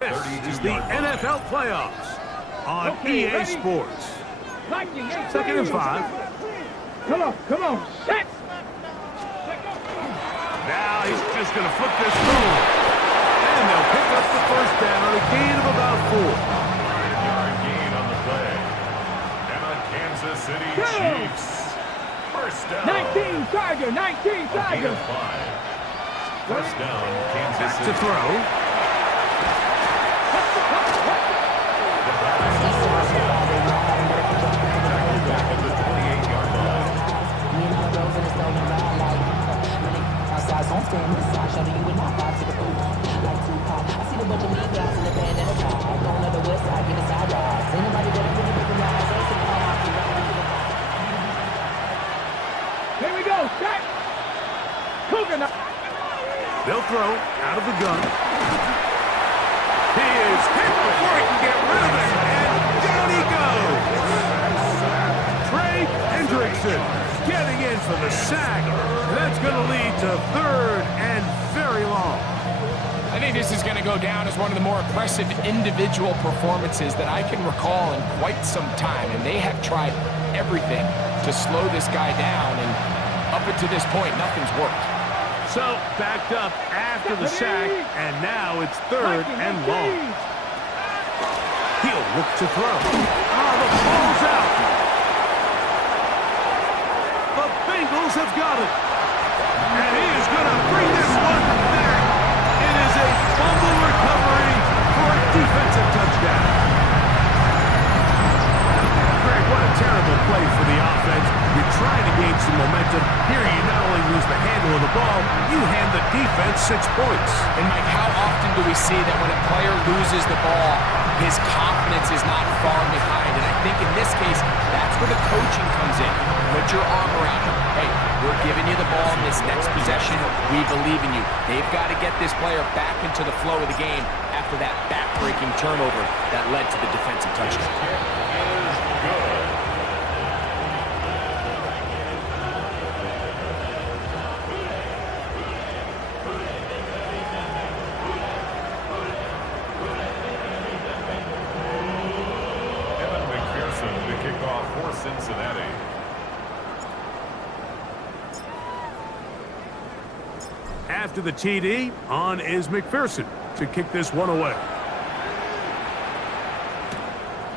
This is the NFL playoffs on EA Sports. 2nd and 5. Come on, set! Now he's just going to flip this through. And they'll pick up the first down on a gain of about 4. 9-yard gain on the play. And on Kansas City Chiefs. First down. 19 Tiger, 19 Tiger. 5. First down, Kansas City. To throw. Back at the 28-yard line. Here we go, set! Cougar. They'll throw out of the gun. He is hit before he can get rid of it. And down he goes. Trey Hendrickson getting in for the sack. That's going to lead to 3rd and very long. I think this is going to go down as one of the more impressive individual performances that I can recall in quite some time. And they have tried everything to slow this guy down. And up until this point, nothing's worked. So, backed up after the sack, and now it's 3rd and long. He'll look to throw. Oh, the ball's out. The Bengals have got it. And he is going to bring this one back. It is a fumble recovery for a defensive touchdown. Greg, what a terrible play for the offense. You're trying to gain some momentum. Here you not only lose the handle of the ball, you hand the defense 6 points. And Mike, how often do we see that when a player loses the ball, his confidence is not far behind? And I think in this case, that's where the coaching comes in. Put your arm around him. Hey, we're giving you the ball in this next possession. We believe in you. They've got to get this player back into the flow of the game after that back-breaking turnover that led to the defensive touchdown. Cincinnati. After the TD, on is McPherson to kick this one away.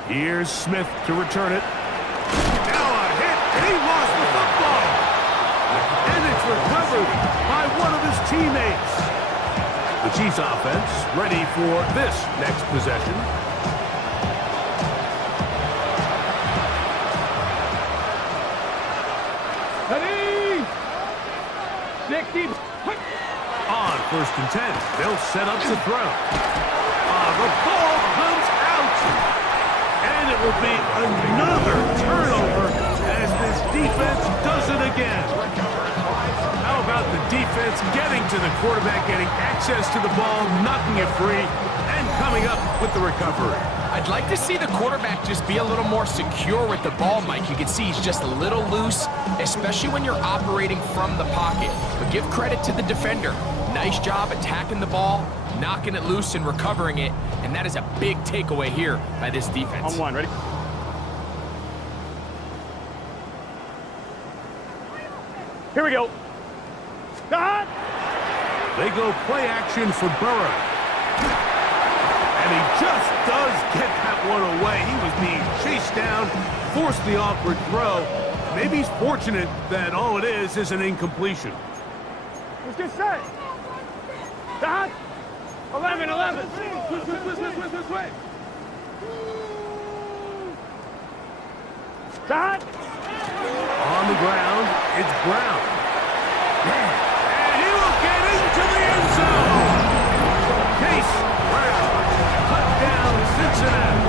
Here's Smith to return it. Now a hit, and he lost the football. And it's recovered by one of his teammates. The Chiefs offense ready for this next possession. On 1st and 10, they'll set up to throw. The ball comes out. And it will be another turnover as this defense does it again. How about the defense getting to the quarterback, getting access to the ball, knocking it free, and coming up with the recovery? I'd like to see the quarterback just be a little more secure with the ball, Mike. You can see he's just a little loose, especially when you're operating from the pocket. But give credit to the defender. Nice job attacking the ball, knocking it loose and recovering it. And that is a big takeaway here by this defense. On 1, ready? Here we go. They go play action for Burrow. And he just does get that one away. He was being chased down, forced the awkward throw. Maybe he's fortunate that all it is an incompletion. Let's get set. Dot. 11. Switch. Dot. On the ground, it's Brown. And he will get into the end zone. Case Brown. Touchdown, Cincinnati.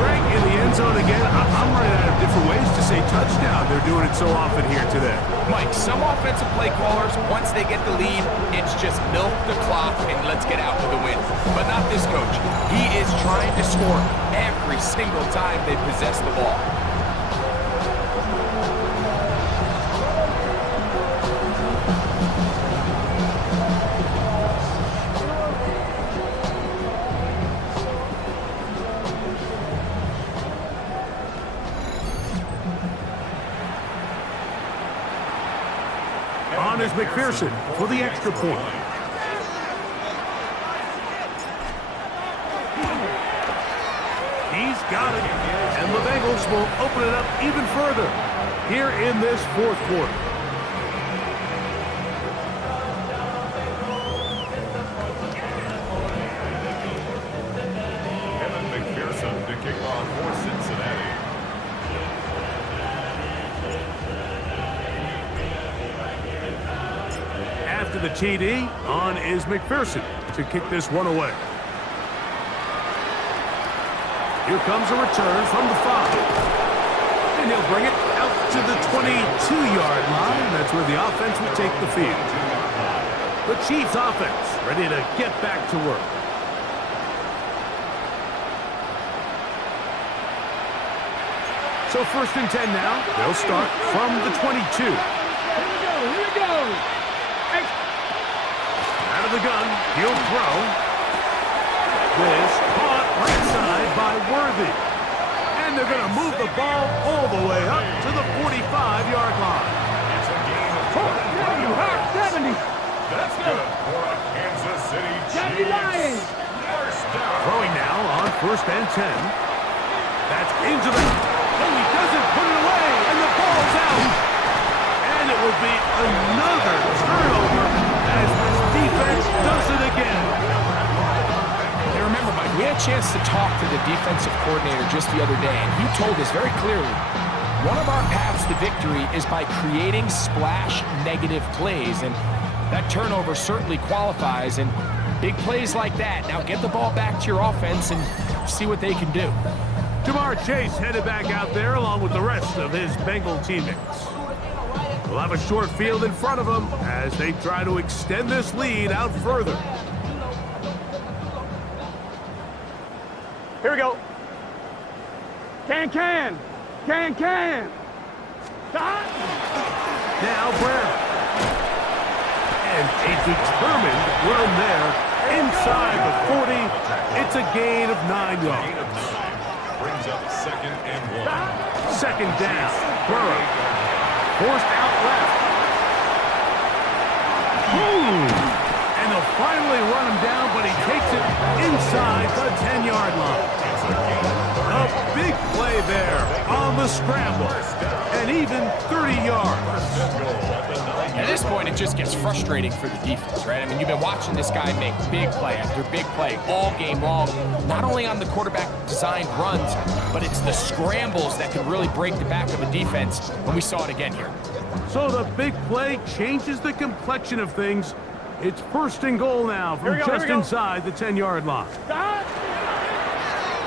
Greg in the end zone again. I'm running out of different ways to say touchdown. They're doing it so often here today. Mike, some offensive play callers, once they get the lead, it's just milk the clock and let's get out with a win. But not this coach. He is trying to score every single time they possess the ball. McPherson for the extra point. He's got it. And the Bengals will open it up even further here in this fourth quarter. McPherson to kick off for Cincinnati. After the TD, on is McPherson to kick this one away. Here comes a return from the 5. And he'll bring it out to the 22-yard line. That's where the offense will take the field. The Chiefs offense ready to get back to work. So 1st and 10 now. They'll start from the 22. Here we go. Out of the gun, he'll throw. This caught right side by Worthy. And they're going to move the ball all the way up to the 45-yard line. It's a game of 70. That's good for a Kansas City Chiefs. Lions. First down. Throwing now on 1st and 10. That's into the... Oh, he doesn't put it away, and the ball's out. And it will be another turnover as this defense does it again. And remember, Mike, we had a chance to talk to the defensive coordinator just the other day, and he told us very clearly, one of our paths to victory is by creating splash negative plays, and that turnover certainly qualifies, and big plays like that. Now get the ball back to your offense and see what they can do. Jamar Chase headed back out there along with the rest of his Bengal teammates. They'll have a short field in front of them as they try to extend this lead out further. Here we go. Can. Now Brown. And a determined run there inside the 40. It's a gain of 9 yards. Brings up 2nd and 1. 2nd down. Burrow. Forced out left. And they'll finally run him down, but he takes it inside the 10-yard line. A big play there on the scramble. And even 30 yards. At this point, it just gets frustrating for the defense, right? I mean, you've been watching this guy make big play after big play all game long, not only on the quarterback-designed runs, but it's the scrambles that can really break the back of a defense, and we saw it again here. So the big play changes the complexion of things. It's 1st and goal now from just inside the 10-yard line.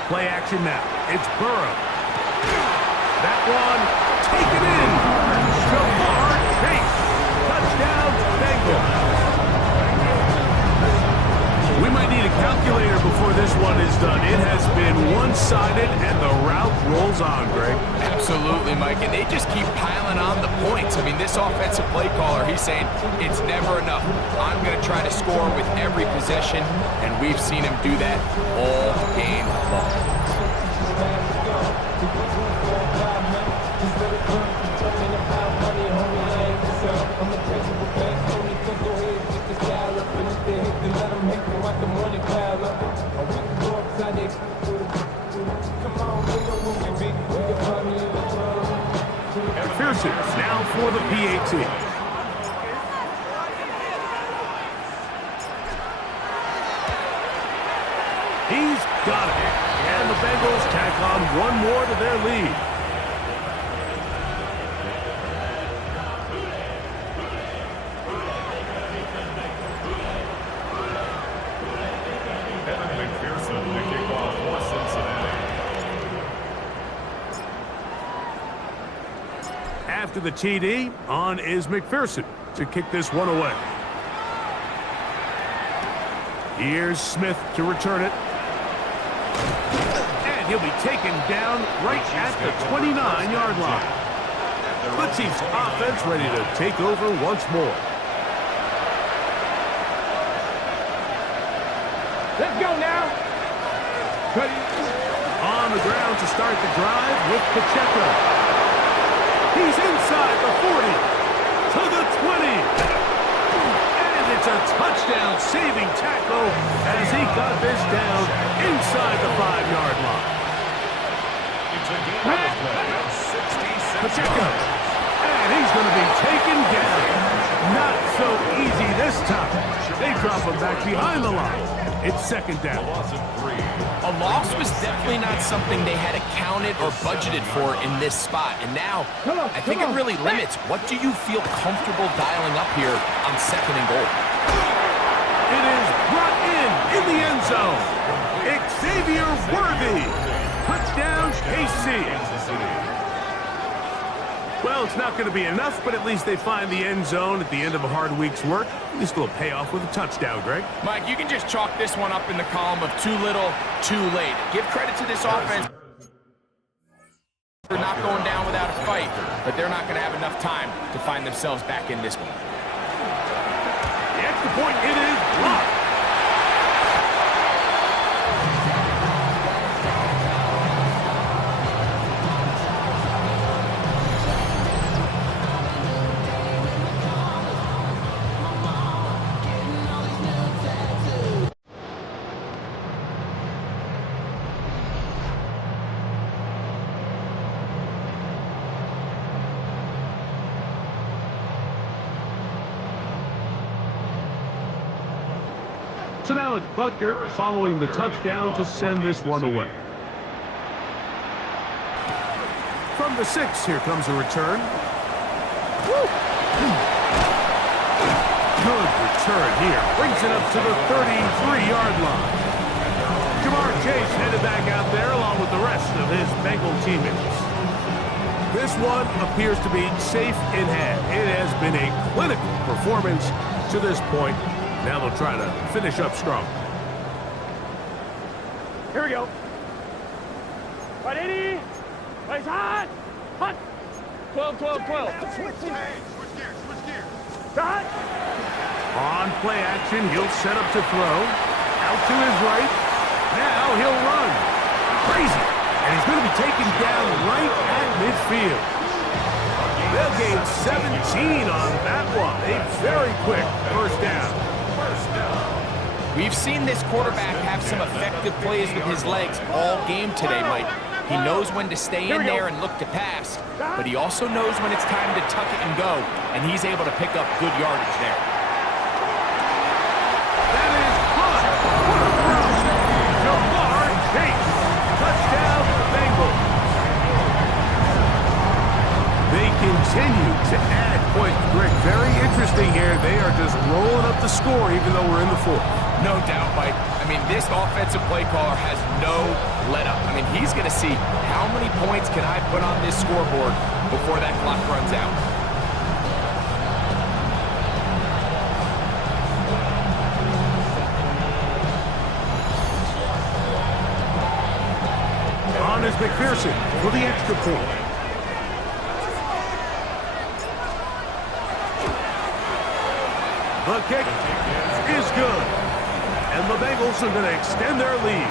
Play action now. It's Burrow. That one taken in. Jamar Chase. Touchdown, Bengals. We might need a calculator before this one is done. It has been one-sided, and the route rolls on, Greg. Absolutely, Mike, and they just keep piling on the points. I mean, this offensive play caller, he's saying it's never enough. I'm going to try to score with every possession, and we've seen him do that all game long. McPherson now for the PAT. He's got it. And the Bengals tack on one more to their lead. McPherson to kick off for Cincinnati. After the TD, on is McPherson to kick this one away. Here's Smith to return it. And he'll be taken down right at the 29-yard line. The Chiefs offense ready to take over once more. Let's go now. On the ground to start the drive with Pacheco. He's inside the 40 to the 20. It's a touchdown-saving tackle as he got this down inside the 5-yard line. It's a game on the play of 66 Pacheco. yards. And he's going to be taken down. Not so easy this time. They drop him back behind the line. It's second A down. loss of 3. A loss was definitely not something they had accounted or budgeted for in this spot. And now, I think it really limits. What do you feel comfortable dialing up here on 2nd and goal? It is brought in the end zone. Xavier Worthy. Touchdown, KC. Kansas City. Well, it's not going to be enough, but at least they find the end zone at the end of a hard week's work. At least it'll pay off with a touchdown, Greg. Mike, you can just chalk this one up in the column of too little, too late. Give credit to this offense. They're not going down without a fight, but they're not going to have enough time to find themselves back in this one. The extra point, it is blocked. So now it's Butker following the touchdown to send this one away. From the 6, here comes a return. Good return here. Brings it up to the 33-yard line. Jamar Chase headed back out there along with the rest of his Bengal teammates. This one appears to be safe in hand. It has been a clinical performance to this point. Now they'll try to finish up strong. Here we go. 180. Place hot. Hot. 12, 12, 12. Switch gears. Hot. On play action, he'll set up to throw. Out to his right. Now he'll run. Crazy. And he's going to be taken down right at midfield. They'll gain 17 on that one. A very quick first down. We've seen this quarterback have some effective plays with his legs all game today, Mike. He knows when to stay in there and look to pass, but he also knows when it's time to tuck it and go, and he's able to pick up good yardage there. That is caught. What a throw. Jamar Chase. Touchdown, Bengals. They continue to add points. Greg, very interesting here. They are just rolling up the score even though we're in the 4th. No doubt, Mike. I mean, this offensive play caller has no let-up. I mean, he's going to see how many points can I put on this scoreboard before that clock runs out. On is McPherson for the extra point. The kick is good. And the Bengals are going to extend their lead.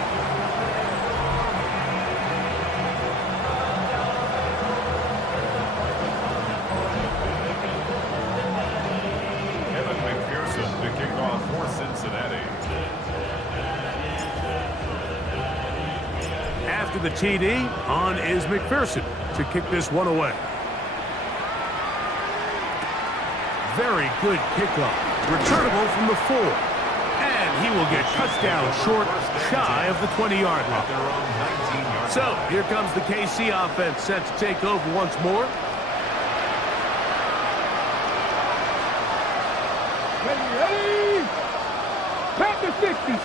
Evan McPherson to kick off for Cincinnati. After the TD, on is McPherson to kick this one away. Very good kickoff. Returnable from the 4. And he will get touchdown short, shy of the 20-yard line. Their own 19-yard So here comes the KC offense set to take over once more. Ready. Back to 60.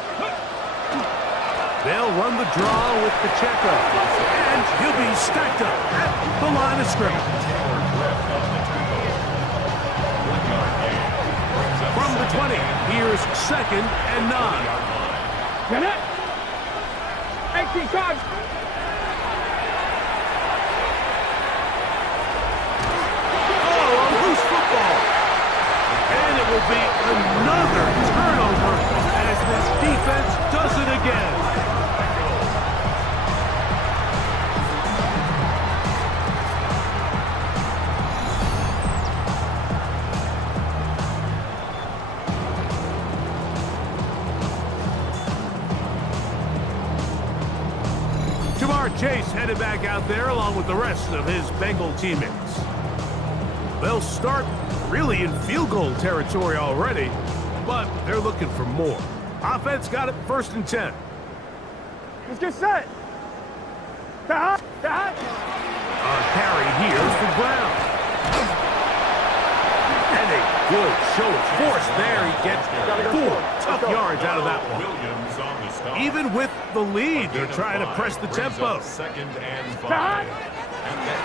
They'll run the draw with Pacheco. And he'll be stacked up at the line of scrimmage. From the 20, here's 2nd and 9. Get it. 18 cards. Oh, a loose football. And it will be another turnover as this defense does it again. Jamar Chase headed back out there along with the rest of his Bengal teammates. They'll start really in field goal territory already, but they're looking for more. Offense got it 1st and 10. Let's get set. That. Carry here's for Brown. And a good show of force there. He gets 4 tough yards out of that one. Williams on the stop. Even with the lead, they're trying to press the tempo. 2nd and 5.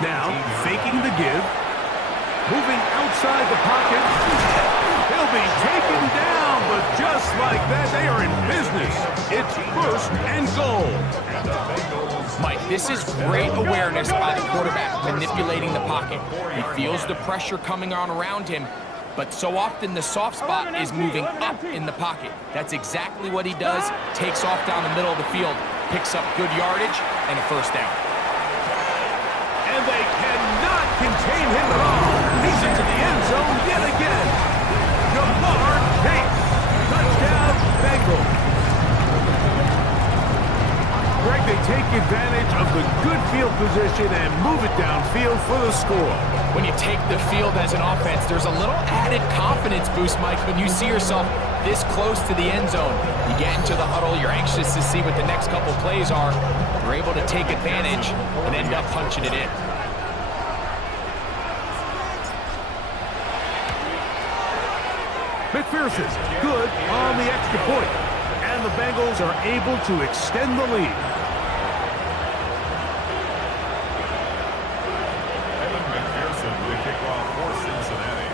Now, faking the give. Moving outside the pocket. He'll be taken down, but just like that, they are in business. It's 1st and goal. Mike, this is great awareness by the quarterback, manipulating the pocket. He feels the pressure coming on around him, but so often the soft spot is moving up in the pocket. That's exactly what he does. Takes off down the middle of the field, picks up good yardage, and a 1st down. And they cannot contain him at all. He's into the end zone yet again. Jamar Chase. Touchdown, Bengals. Greg, they take advantage of the good field position and move it downfield for the score. When you take the field as an offense, there's a little added confidence boost, Mike, when you see yourself this close to the end zone. You get into the huddle, you're anxious to see what the next couple plays are. You're able to take advantage and end up punching it in. McPherson, good on the extra point. And the Bengals are able to extend the lead. Evan McPherson with a kickoff for Cincinnati.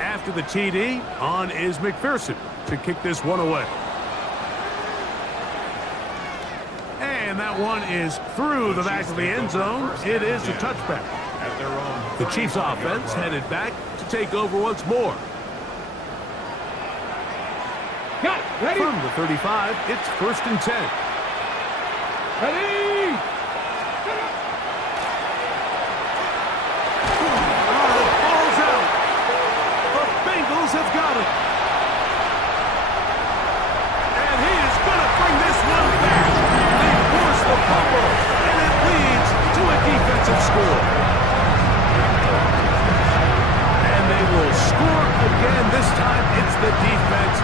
After the TD, on is McPherson to kick this one away. And that one is through the back of the end zone. It is a touchback. The Chiefs offense headed back to take over once more. Got it. Ready? From the 35, it's 1st and 10. Ready? Ball's out. The Bengals have got it. And he is going to bring this one back. They force the fumble, and it leads to a defensive score. And they will score again. This time it's the defense.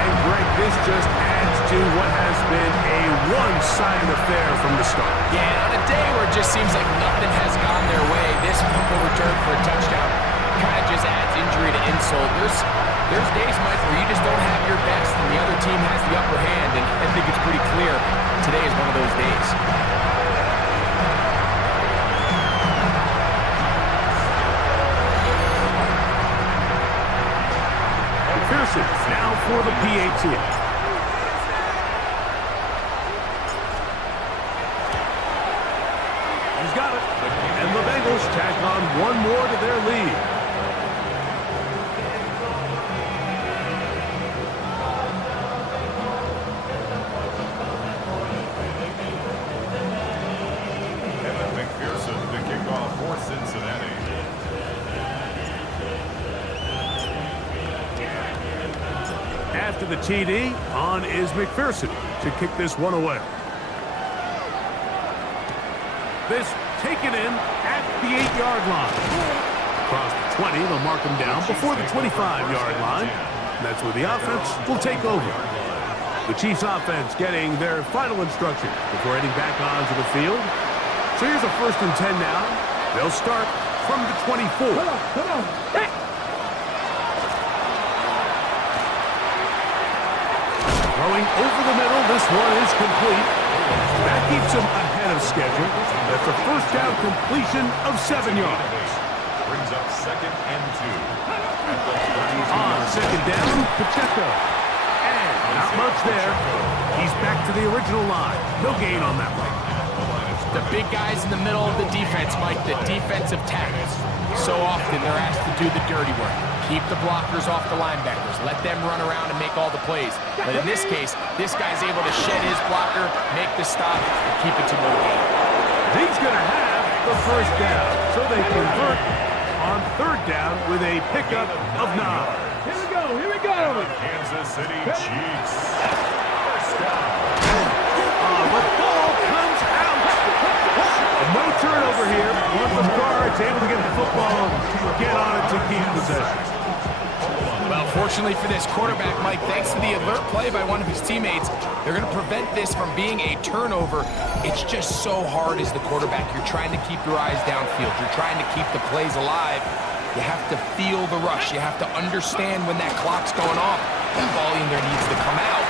And Greg, this just adds to what has been a one-sided affair from the start. Yeah, on a day where it just seems like nothing has gone their way, this fumble return for a touchdown kind of just adds injury to insult. There's days, Mike, where you just don't have your best and the other team has the upper hand, and I think it's pretty clear today is one of those days. McPherson now for the PAT. He's got it. And the Bengals tack on one more to their lead. Evan McPherson to kick off for Cincinnati. After the TD, on is McPherson to kick this one away. This taken in at the 8-yard line. Across the 20, they'll mark him down before the 25-yard line. That's where the offense will take over. The Chiefs offense getting their final instruction before heading back onto the field. So here's a 1st and 10 now. They'll start from the 24. Come on. Hey. Throwing over the middle, this one is complete. That keeps him ahead of schedule. That's a 1st down completion of 7 yards. Brings up 2nd and 2. On 2nd down, Pacheco. And not much there. He's back to the original line. No gain on that one. The big guys in the middle of the defense, Mike, the defensive tackles. So often they're asked to do the dirty work. Keep the blockers off the linebackers. Let them run around and make all the plays. But in this case, this guy's able to shed his blocker, make the stop, and keep it to no gain. He's going to have the 1st down. So they convert on 3rd down with a pickup of 9. Here we go. Here we go. Kansas City Chiefs. First down. The ball comes out. No turnover here. One of the guards able to get the football, get on it to keep possession. Well, fortunately for this quarterback, Mike, thanks to the alert play by one of his teammates, they're going to prevent this from being a turnover. It's just so hard as the quarterback. You're trying to keep your eyes downfield. You're trying to keep the plays alive. You have to feel the rush. You have to understand when that clock's going off. That ball either needs to come out,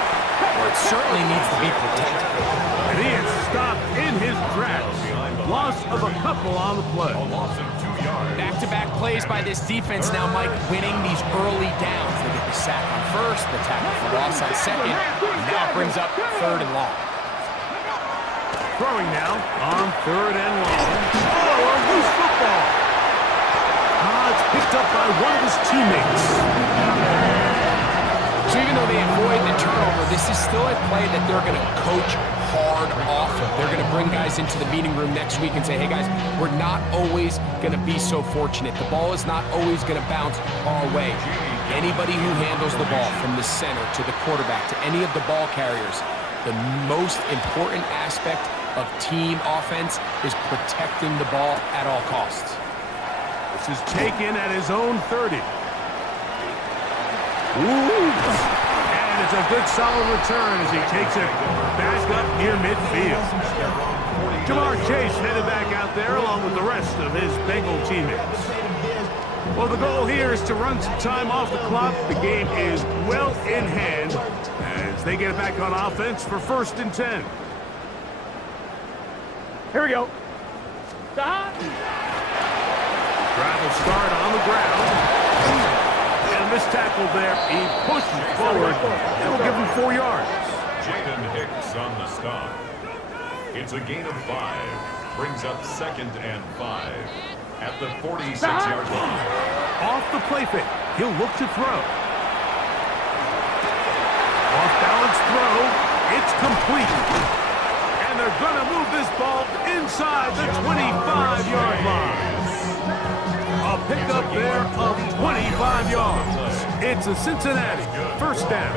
or it certainly needs to be protected. And he is stopped in his tracks. Loss of a couple on the play. A loss of 2 yards. Back-to-back plays by this defense now, Mike, winning these early downs. They get the sack on first, the tackle for loss on second, and now it brings up 3rd and long. Throwing now on 3rd and long. Oh, a loose football. It's picked up by one of his teammates. So even though they avoid the turnover, this is still a play that they're going to coach hard off of. They're going to bring guys into the meeting room next week and say, hey guys, we're not always going to be so fortunate. The ball is not always going to bounce our way. Anybody who handles the ball from the center to the quarterback to any of the ball carriers, the most important aspect of team offense is protecting the ball at all costs. This is taken at his own 30. Ooh. And it's a good solid return as he takes it back up near midfield. Jamar Chase headed back out there along with the rest of his Bengal teammates. Well, the goal here is to run some time off the clock. The game is well in hand as they get it back on offense for 1st and 10. Here we go. Stop. Drive will start on the ground. And this tackle there, he pushes forward. That will give him 4 yards. Jaden Hicks on the stop. It's a gain of 5. Brings up 2nd and 5 at the 46-yard line. Off the play fake. He'll look to throw. Off balance throw. It's complete. And they're going to move this ball inside the 25-yard line. A pickup there of 25 yards. It's a Cincinnati 1st down.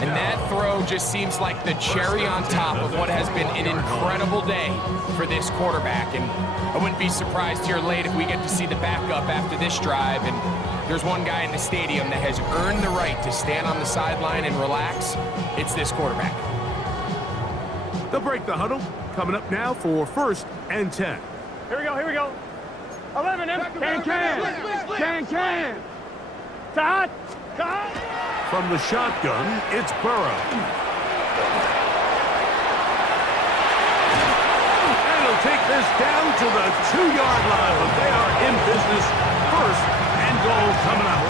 And that throw just seems like the cherry on top of what has been an incredible day for this quarterback. And I wouldn't be surprised here late if we get to see the backup after this drive. And there's one guy in the stadium that has earned the right to stand on the sideline and relax. It's this quarterback. They'll break the huddle. Coming up now for 1st and 10. Here we go. Here we go. 11 him. Can. Todd. From the shotgun, it's Burrow. And he'll take this down to the 2-yard line, but they are in business. 1st and goal coming up.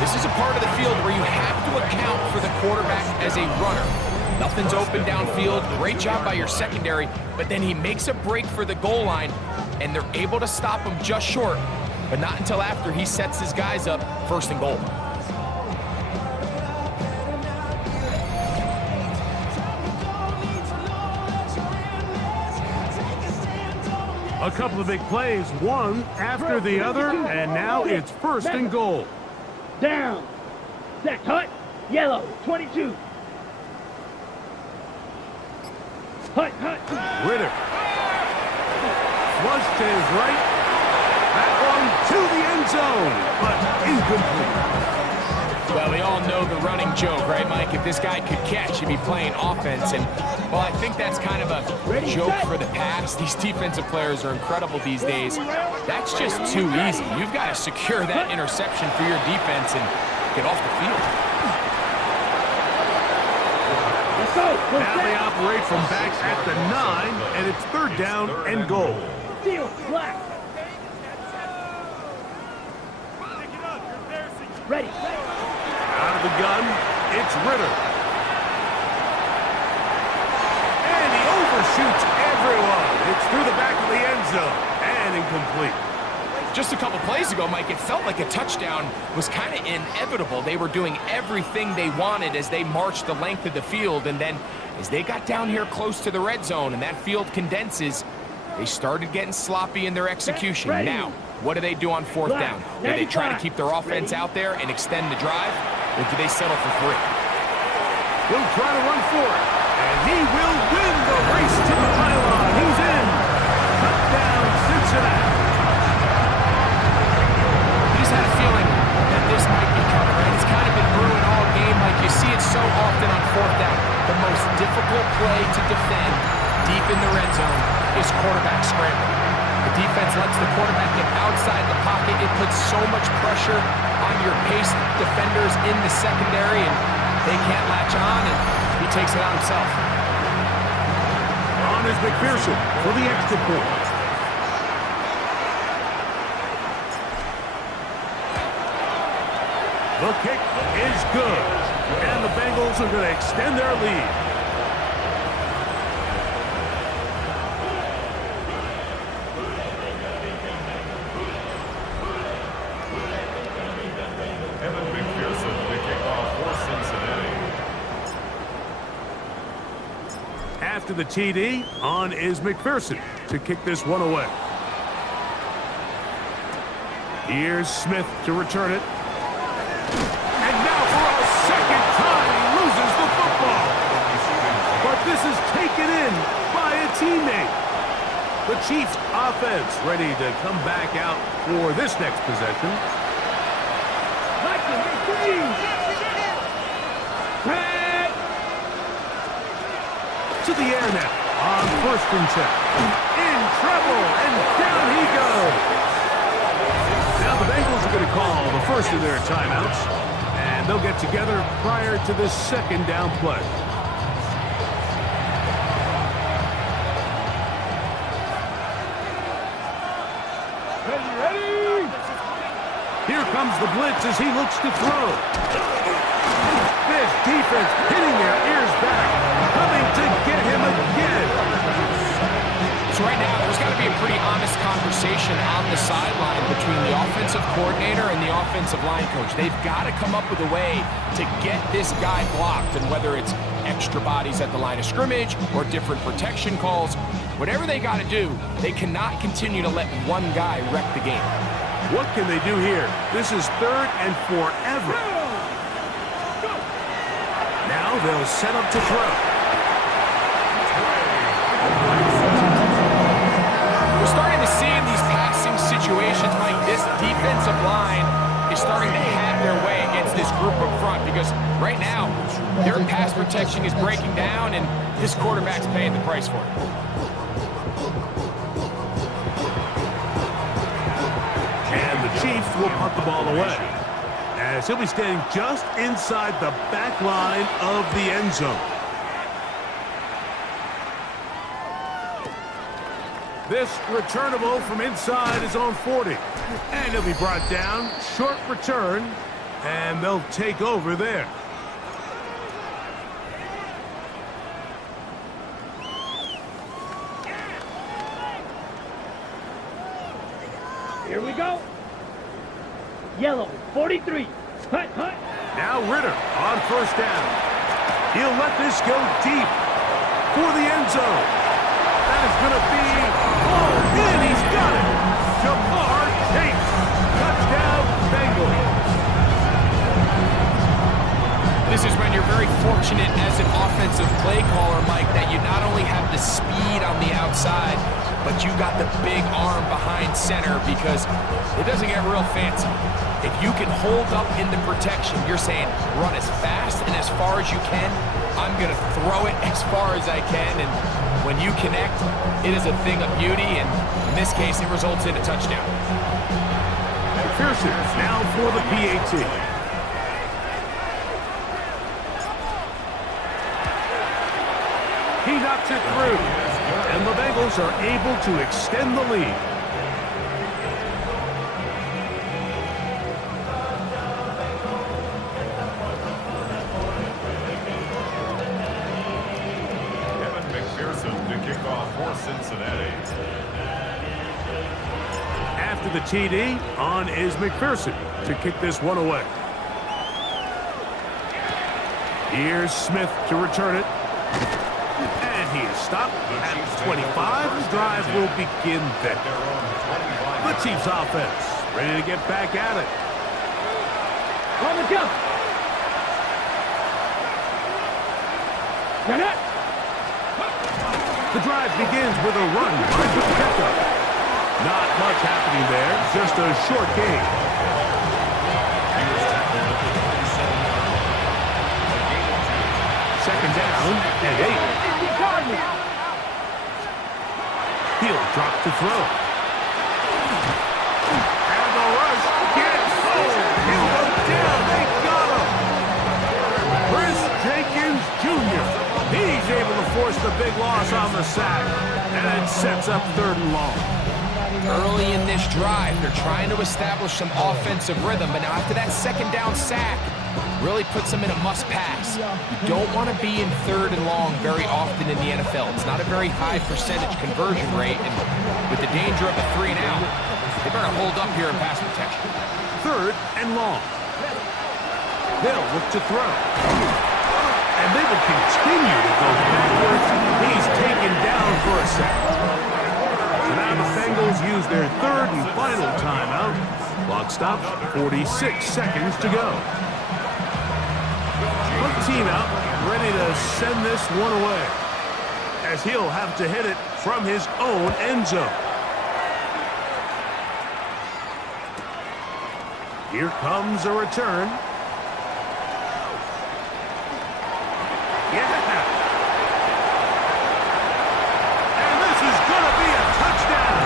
This is a part of the field where you have to account for the quarterback as a runner. Nothing's open downfield. Great job by your secondary, but then he makes a break for the goal line, and they're able to stop him just short, but not until after he sets his guys up 1st and goal. A couple of big plays, one after the other, and now it's 1st and goal. Down. Set. Hut. Yellow. 22. Hut. Ritter. Flush to his right. That one to the end zone, but incomplete. Well, we all know the running joke, right, Mike? If this guy could catch, he'd be playing offense. And, well, I think that's kind of a joke for the past. These defensive players are incredible these days. That's just too easy. You've got to secure that interception for your defense and get off the field. Now they operate from back at the 9, and it's 3rd down and goal. Ready. Out of the gun, it's Ritter. And he overshoots everyone. It's through the back of the end zone and incomplete. Just a couple plays ago, Mike, it felt like a touchdown was kind of inevitable. They were doing everything they wanted as they marched the length of the field, and then as they got down here close to the red zone and that field condenses, They started getting sloppy in their execution. Ready. Now, what do they do on fourth down? Do they try to keep their offense out there and extend the drive, or do they settle for 3? He'll try to run for it, and he will win the race to the pylon. He's in. Touchdown, Cincinnati. You just had a feeling that this might be coming, right? It's kind of been brewing all game, like you see it so often on fourth down. The most difficult play to defend deep in the red zone is quarterback scramble. The defense lets the quarterback get outside the pocket. It puts so much pressure on your paced defenders in the secondary, and they can't latch on, and he takes it on himself. On is McPherson for the extra point. The kick is good, and the Bengals are going to extend their lead. Evan McPherson, the kickoff for Cincinnati. After the TD, on is McPherson to kick this one away. Here's Smith to return it. And now for a second time, he loses the football. But this is taken in by a teammate. The Chiefs offense ready to come back out for this next possession. To the air now on 1st and 10. In trouble, and down he goes. Now the Bengals are going to call the first of their timeouts, and they'll get together prior to the 2nd down play. Ready? Here comes the blitz as he looks to throw. This defense pinning their ears back, coming to get him again. So right now, there's got to be a pretty honest conversation on the sideline between the offensive coordinator and the offensive line coach. They've got to come up with a way to get this guy blocked, and whether it's extra bodies at the line of scrimmage or different protection calls, whatever they got to do, they cannot continue to let one guy wreck the game. What can they do here? This is 3rd and forever. Now they'll set up to throw. We're starting to see in these passing situations, Mike, this defensive line is starting to have their way against this group up front, because right now their pass protection is breaking down, and this quarterback's paying the price for it. And the Chiefs will punt the ball away, as he'll be standing just inside the back line of the end zone. This returnable from inside his own 40. And he'll be brought down. Short return, and they'll take over there. Here we go. Yellow, 43. Hut, hut. Now Ritter on 1st down. He'll let this go deep for the end zone. That is going to be hauled in. He's got it. Jamar Chase. Touchdown, Bengals. This is when you're very fortunate as an offensive play caller, Mike, that you not only have the speed on the outside, but you got the big arm behind center, because it doesn't get real fancy. If you can hold up in the protection, you're saying run as fast and as far as you can. I'm going to throw it as far as I can, and when you connect, it is a thing of beauty, and in this case, it results in a touchdown. McPherson now for the PAT. He knocks it through, and the Bengals are able to extend the lead. Evan McPherson to kick off for Cincinnati. After the TD, on is McPherson to kick this one away. Here's Smith to return it. And he is stopped at 25. The drive will begin there. The Chiefs offense ready to get back at it. On the jump. Now, the drive begins with a run by Pacheco. Not much happening there, just a short game. Second down and 8. He'll drop to throw. And the rush gets home. He'll go down. They got him. Chris Jenkins Jr. He's able to force the big loss on the sack. And it sets up 3rd and long. Early in this drive, they're trying to establish some offensive rhythm, but now after that second down sack, really puts them in a must-pass. You don't want to be in 3rd and long very often in the NFL. It's not a very high percentage conversion rate, and with the danger of a 3 and out, they better hold up here in pass protection. 3rd and long. They'll look to throw. And they will continue to go backwards. He's taken down for a sack. So now the Bengals use their 3rd and final timeout. Clock stops, 46 seconds to go. Put team out, ready to send this one away, as he'll have to hit it from his own end zone. Here comes a return. Yeah! And this is going to be a touchdown.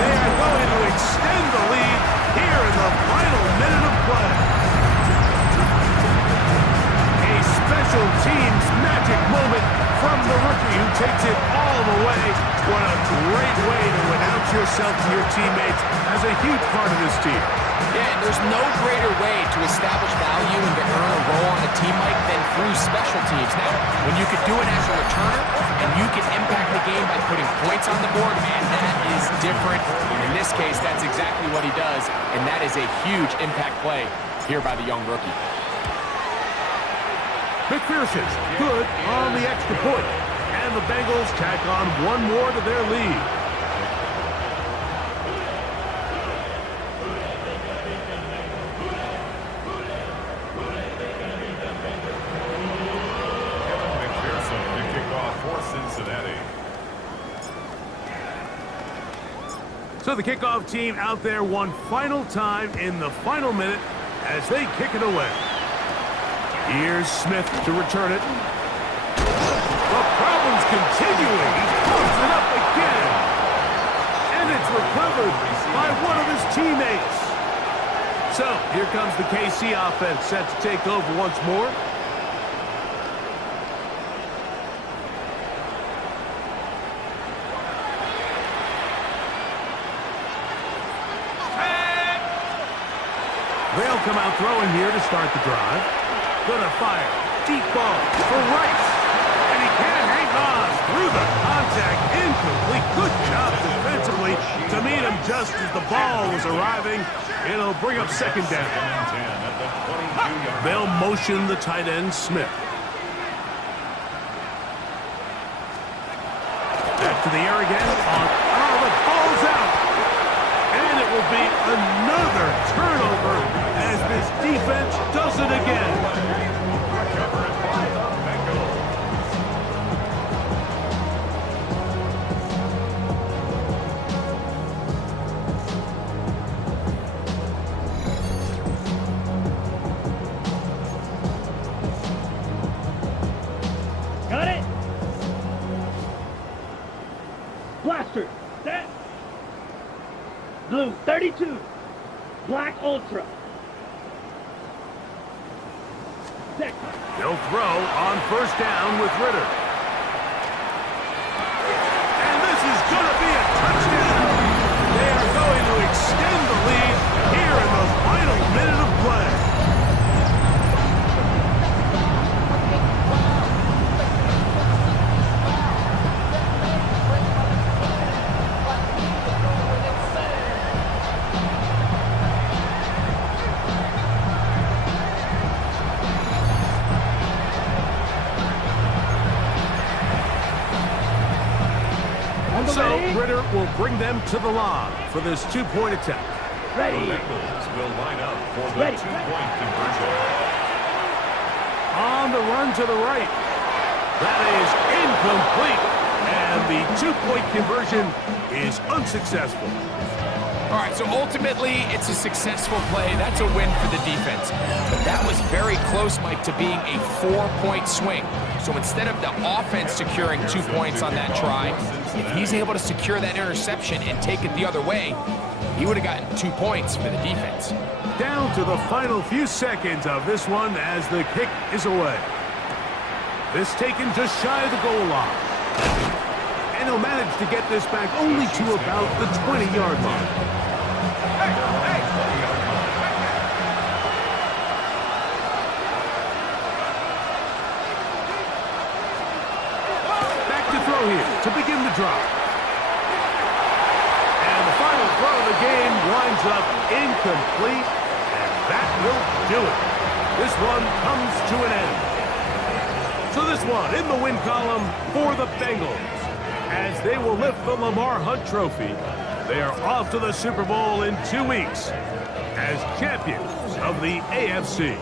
They are going to extend the lead here in the final minute of play. Special teams magic moment from the rookie who takes it all the way. What a great way to announce yourself to your teammates as a huge part of this team. Yeah, and there's no greater way to establish value and to earn a role on a team like than through special teams. Now, when you can do it as a returner and you can impact the game by putting points on the board, man, that is different. In this case, that's exactly what he does, and that is a huge impact play here by the young rookie. McPherson, good on the extra point. And the Bengals tack on one more to their lead. McPherson to kick off for Cincinnati. So the kickoff team out there one final time in the final minute as they kick it away. Here's Smith to return it. The problem's continuing. He pulls it up again. And it's recovered by one of his teammates. So here comes the KC offense set to take over once more. They'll come out throwing here to start the drive. Gonna fire. Deep ball for Rice. And he can't hang on through the contact. Incomplete. Good job defensively to meet him just as the ball was arriving. It'll bring up 2nd down. They'll motion the tight end, Smith. Back to the air again. Oh, the ball's out. And it will be another turnover as this defense does it again. got it. Blaster, set. Blue 32, black ultra. Set. They'll throw on 1st down with Ritter. And this is going to be a touchdown. They are going to extend the lead here in the final minute of play. will bring them to the line for this two-point attempt. The Bengals will line up for the two-point conversion. On the run to the right. That is incomplete. And the two-point conversion is unsuccessful. All right, so ultimately, it's a successful play. That's a win for the defense. But that was very close, Mike, to being a 4-point swing. So instead of the offense securing 2 points on that try, if he's able to secure that interception and take it the other way, he would have gotten 2 points for the defense. Down to the final few seconds of this one as the kick is away. This taken just shy of the goal line. And he'll manage to get this back only to about the 20-yard line. Back to throw here to begin the drive. And the final throw of the game winds up incomplete, and that will do it. This one comes to an end. So this one in the win column for the Bengals, as they will lift the Lamar Hunt Trophy. They are off to the Super Bowl in 2 weeks as champions of the AFC.